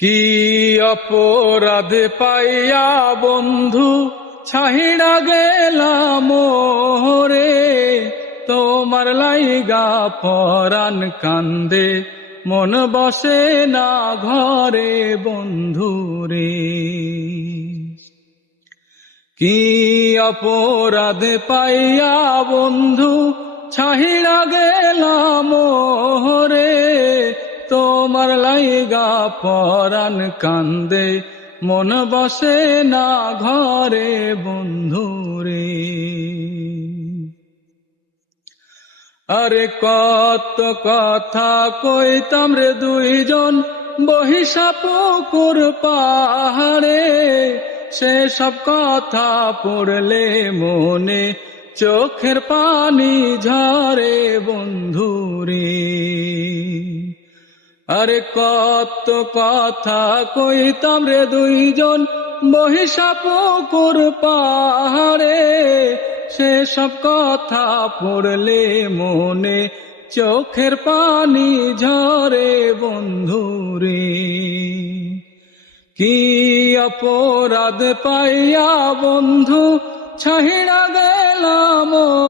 কি অপরাধ পাইয়া বন্ধু ছাহিড়া গেলাম রে, তোমার লাইগা পরাণ কান্দে মন বসে না ঘরে বন্ধু রে। কি অপরাধ পাইয়া বন্ধু ছাহিড়া গেলাম রে, তোমার লাইগা পরাণ কান্দে মন বসে না ঘরে বন্ধু রে। আরে কত কথা কইতাম রে দুইজন বহিসা পুকুর পাহাড়ে, সে সব কথা পড়লে মনে চোখের পানি ঝরে বন্ধু রে। আরে কত কথা কইতাম রে দুইজন বহিসা পুকুর পাহাড়ে, সে সব কথা পড়লে মনে চোখের পানি ঝরে বন্ধু রে। কি অপরাধ পাইয়া বন্ধু ছাহিড়া গেলাম